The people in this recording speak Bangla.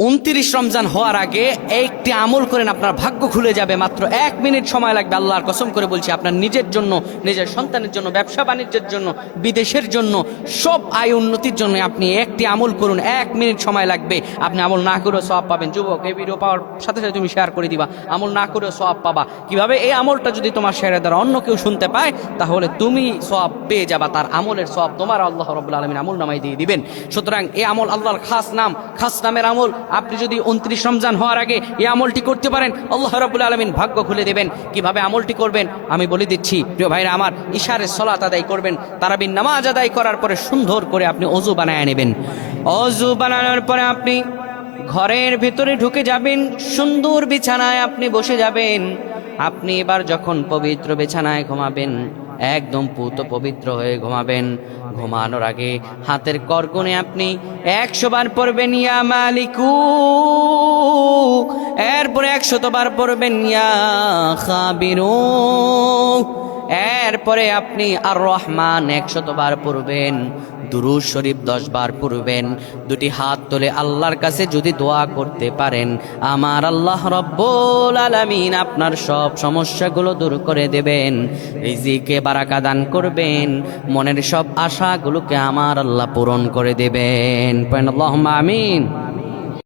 29 রমজান হওয়ার আগে একটি আমল করেন, আপনার ভাগ্য খুলে যাবে। মাত্র 1 মিনিট সময় লাগবে। আল্লাহর কসম করে বলছি, আপনার নিজের জন্য, নিজের সন্তানের জন্য, ব্যবসা বাণিজ্যের জন্য, বিদেশের জন্য, সব আয় উন্নতির জন্য আপনি একটি আমল করুন। 1 মিনিট সময় লাগবে। আপনি আমল না করেও সওয়াব পাবেন। যুবক, এই ভিডিও পাওয়ার সাথে সাথে তুমি শেয়ার করে দিবা, আমল না করেও সওয়াব পাবা। কিভাবে? এই আমলটা যদি তোমার শেয়ারের দ্বারা অন্য কেউ শুনতে পায়, তাহলে তুমি সওয়াব পেয়ে যাবা। তার আমলের সওয়াব তোমার আল্লাহ রাব্বুল আলামিন আমল নামায় দিয়ে দিবেন। সুতরাং এই আমল আল্লাহর খাস নাম, খাস নামের আমল। আপনি যদি 29 রমজান হওয়ার আগে এই আমলটি করতে পারেন, আল্লাহ রাব্বুল আলামিন ভাগ্য খুলে দেবেন। কিভাবে আমলটি করবেন আমি বলে দিচ্ছি। প্রিয় ভাইরা আমার, ইশারের সালাত আদায় করবেন। তারাবির নামাজ আদায় করার পরে সুন্দর করে আপনি ওযু বানায় নেবেন। ওযু বানানোর পরে আপনি ঘরের ভিতরে ঢুকে যাবেন। সুন্দর বিছানায় আপনি বসে যাবেন। আপনি এবার যখন পবিত্র বিছানায় ঘুমাবেন, একদম পুত পবিত্র হয়ে ঘুমাবেন। ঘুমানোর আগে হাতের করগুনে আপনি 100 বার পড়বেন ইয়া মালিকু, এরপরে 100 বার পড়বেন ইয়া খাবিরু, এরপরে আপনি আর রহমান 100 বার পড়বেন। দুরূদ শরীফ 10 বার পড়বেন। দুটি হাত তুলে আল্লাহর কাছে যদি দোয়া করতে পারেন, আমার আল্লাহ রব্বুল আলামিন আপনার সব সমস্যাগুলো দূর করে দেবেন, রিজিকে বারাকা দান করবেন, মনের সব আশাগুলোকে আমার আল্লাহ পূরণ করে দেবেন। আল্লাহুম্মা আমিন।